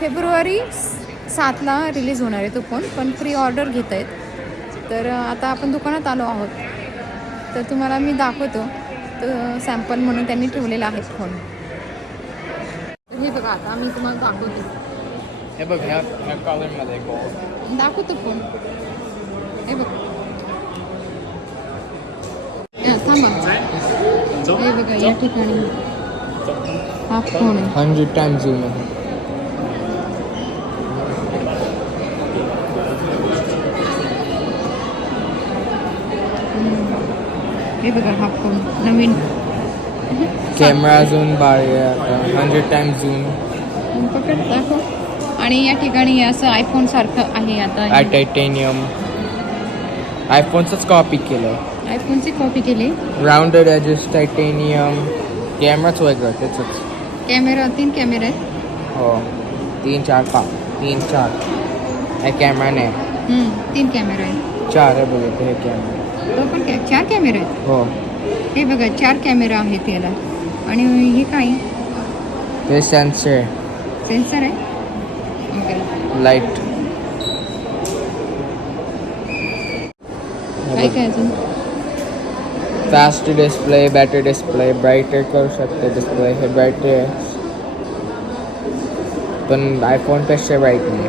February 7ला release होणार आहे तो फोन, पण प्री ऑर्डर घेत आहेत. तर आता आपण दुकानात आलो आहोत, तर तुम्हाला मी दाखवतो. तर सॅम्पल म्हणून त्यांनी ठेवलेला आहे फोन. हे बघा, आता मी तुम्हाला दाखवतो. हे बघ, ह्या कलरमध्ये गोल्ड दाखवतो फोन. हे बघ, थांबा. हे बघा, या ठिकाणी हा फोन आहे. 100 टाइम्स झूम आहे. हे बघा, हा फोन नवीन. कॅमेरा अजून भारी आहे आता. 100 टाइम्स झूम. पकड दाखव. आणि या ठिकाणी असं आयफोन सारखं आहे आता. टायटेनियम आयफोनचंच कॉपी केलं. आयफोनची कॉपी केली. Rounded edges, titanium. कॅमेराच वेगळं त्याचंच. कॅमेरा 3 कॅमेरे आहेत. हो, 3 4 5 3 4. हे कॅमेरा नाही, 3 कॅमेरा आहेत. 4 आहे बघ हे कॅमेरा. तो पण 4 कॅमेरे आहेत. हो, हे बघा, 4 कॅमेरा आहेत याला. आणि हे काय हे सेन्सर, सेन्सर आहे. ओके. लाईट. काय काय अजून? फास्ट डिस्प्ले, बॅटरी डिस्प्ले, ब्राईटर करू शकते डिस्प्ले. हे ब्राईटर आहे, पण आयफोनपेक्षा ब्राईट नाही.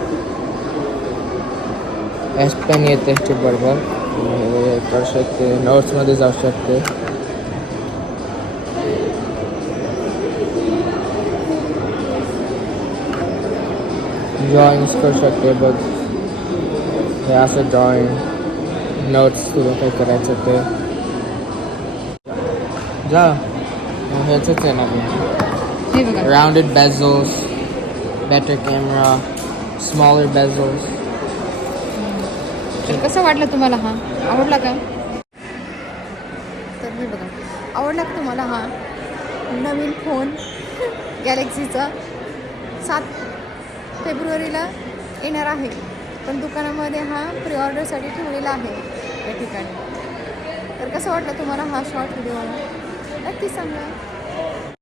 एस पेन येते बरोबर. हे करू शकते, नोट्समध्ये जाऊ शकते. ड्रॉइंग्स करू शकते बघ. हे असं ड्रॉइंग, नोट्स तुला काय करायचं ते जा. ह्याचंच आहे ना. हे बघा, राउंडेड बेझल्स, बेटर कॅमेरा, स्मॉलर बेझल्स. तर कसं वाटलं तुम्हाला? हा आवडला का? तर हे बघा, आवडला का तुम्हाला हा नवीन फोन गॅलेक्सीचा? 7 फेब्रुवारीला येणार आहे, पण दुकानामध्ये हा प्री ऑर्डरसाठी ठेवलेला आहे या ठिकाणी. तर कसं वाटलं तुम्हाला हा शॉर्ट व्हिडिओ? नक्की सांगा.